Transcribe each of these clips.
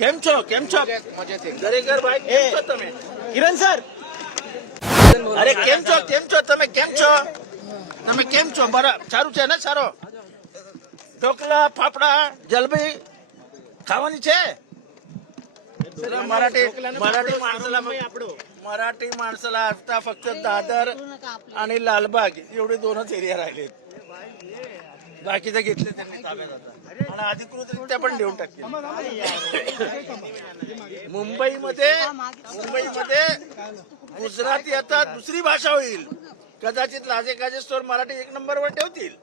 કેમ છો દરેકર ભાઈ કેમ છો તમે? કિરણ સર, અરે કેમ છો તમે? કેમ છો તમે? કેમ છો? બરાબર, સારું છે ને? સારો ઢોકળા ફાફડા જલેબી ખાવાની છે. मराठी माणसाला आता फक्त दादर आणि लालबाग एवढे दोनच एरिया राहिले. बाकीचे घेतले त्यांनी ताब्यात आता आणि अधिकृतरित्या पण देऊन टाकले. मुंबईमध्ये गुजराती आता दुसरी भाषा होईल. कदाचित लाजे काजेस्टोर मराठी एक नंबरवर ठेवतील,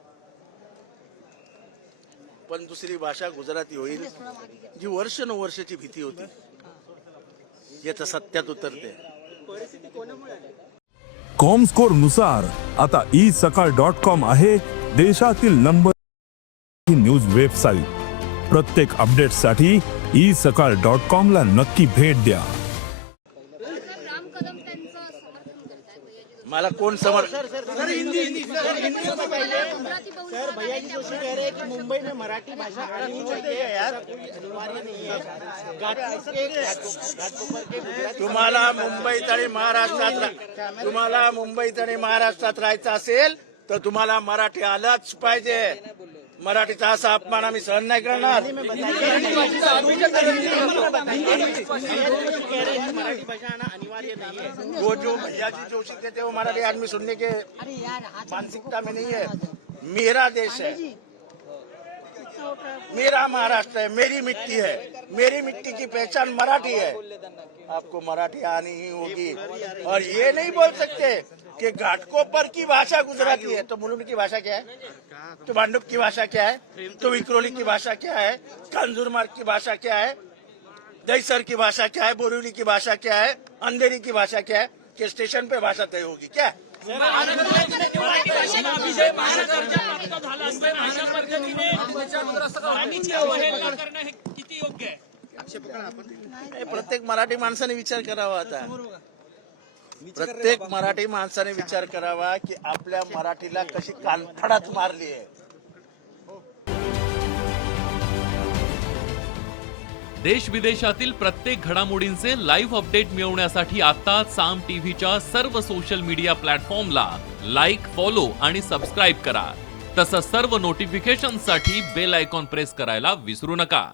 पण दुसरी भाषा गुजराती होईल, जी वर्षानुवर्षाची भीती होती. याचं सत्यात उतरते. कॉमस्कोर नुसार आता isakal.com आहे देशातील नंबर न्यूज वेबसाईट. प्रत्येक अपडेटसाठी isakal.com ला नक्की भेट द्या. मला कोण समर सर भैयाजी जोशी कह रहे हैं कि मुंबई में मराठी भाषा आनी चाहिए यार. तुम्हाला मुंबईत आणि महाराष्ट्रात राहायचं असेल तर तुम्हाला मराठी आलंच पाहिजे. मराठीचा असा अपमान आम्ही सहन नाही करणार. मराठी भाषा आना अनिवार्य नहीं है. वो जो भैयाजी जोशी थे वो मराठी आदमी सुनने के मानसिकता में नहीं है. मेरा देश है, मेरा महाराष्ट्र है, मेरी मिट्टी है, मेरी मिट्टी की पहचान मराठी है. आपको मराठी आनी ही होगी. और ये नहीं बोल सकते कि घाटकोपर की भाषा गुजराती है. तो मुलुंड की भाषा क्या है? तो भांडुप की भाषा क्या है? तो विक्रोली की भाषा क्या है? कांजूरमार्ग की भाषा क्या है? दहीसर की भाषा क्या है? बोरिवली की भाषा क्या है? अंधेरी की भाषा क्या है? कि स्टेशन पे भाषा तय होगी क्या? प्रत्येक मराठी माणसाने विचार करावा. आता प्रत्येक मराठी माणसाने विचार करावा की आपल्या मराठीला कशी कानफडात मारली आहे. देश विदेशातील प्रत्येक घडामोडींचे लाईव्ह अपडेट मिळवण्यासाठी आता साम टीव्हीच्या सर्व सोशल मीडिया प्लॅटफॉर्मला लाईक, फॉलो आणि सबस्क्राईब करा. तसंच सर्व नोटिफिकेशनसाठी बेल आयकॉन प्रेस करायला विसरू नका.